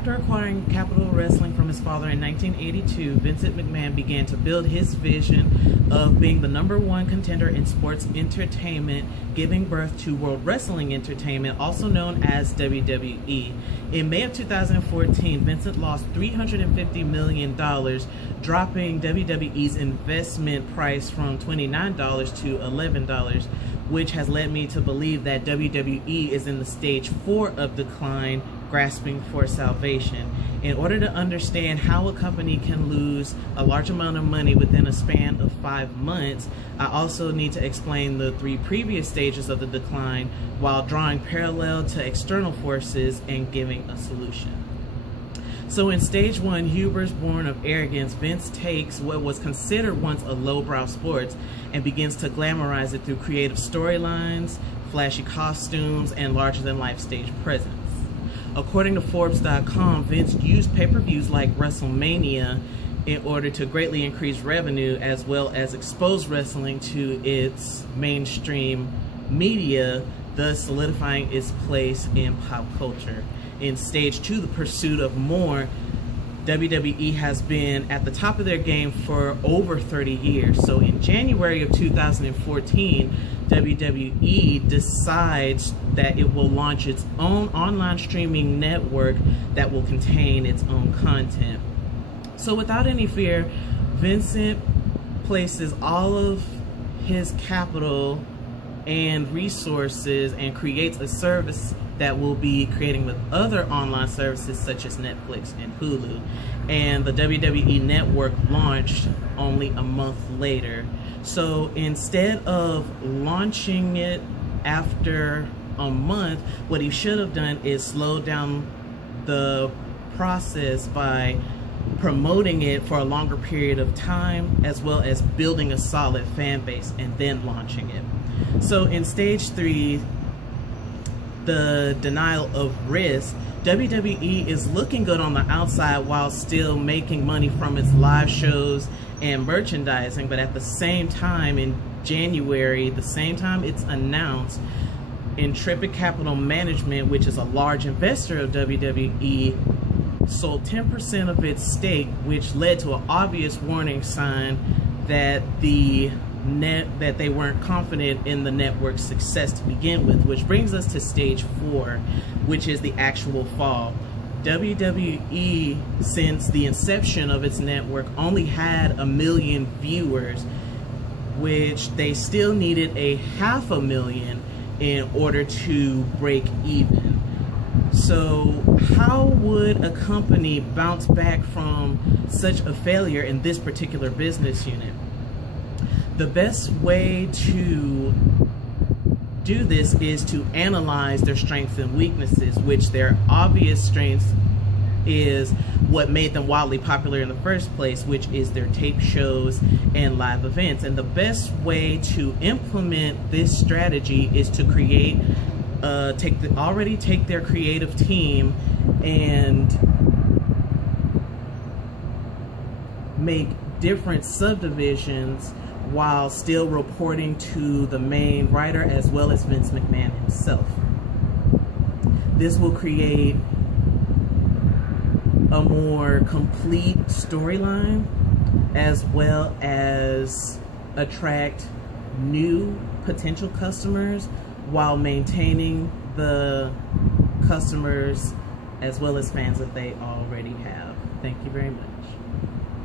after acquiring Capital Wrestling from his father in 1982, Vincent McMahon began to build his vision of being the #1 contender in sports entertainment, giving birth to World Wrestling Entertainment, also known as WWE. In May of 2014, Vincent lost $350 million, dropping WWE's investment price from $29 to $11, which has led me to believe that WWE is in the stage 4 of decline, grasping for salvation. In order to understand how a company can lose a large amount of money within a span of 5 months, I also need to explain the 3 previous stages of the decline while drawing parallel to external forces and giving a solution. So in stage 1, hubris born of arrogance, Vince takes what was considered once a lowbrow sport and begins to glamorize it through creative storylines, flashy costumes, and larger-than-life stage presence. According to Forbes.com, Vince used pay-per-views like WrestleMania in order to greatly increase revenue as well as expose wrestling to its mainstream media, thus solidifying its place in pop culture. In stage 2, the pursuit of more, WWE has been at the top of their game for over 30 years. So in January of 2014, WWE decides that it will launch its own online streaming network that will contain its own content. So without any fear, Vincent places all of his capital and resources and creates a service that will be creating with other online services such as Netflix and Hulu. And the WWE network launched only a month later. So instead of launching it after a month, what he should have done is slow down the process by promoting it for a longer period of time, as well as building a solid fan base and then launching it. So in stage 3, the denial of risk, WWE is looking good on the outside while still making money from its live shows and merchandising, but at the same time, in January, the same time it's announced, Intrepid Capital Management, which is a large investor of WWE, sold 10% of its stake, which led to an obvious warning sign that that they weren't confident in the network's success to begin with, which brings us to stage 4, which is the actual fall. WWE, since the inception of its network, only had 1 million viewers, which they still needed 500,000 in order to break even. So how would a company bounce back from such a failure in this particular business unit? The best way to do this is to analyze their strengths and weaknesses, which their obvious strengths is what made them wildly popular in the first place, which is their tape shows and live events. And the best way to implement this strategy is to create, take their creative team and make different subdivisions while still reporting to the main writer as well as Vince McMahon himself. This will create a more complete storyline as well as attract new potential customers while maintaining the customers as well as fans that they already have. Thank you very much.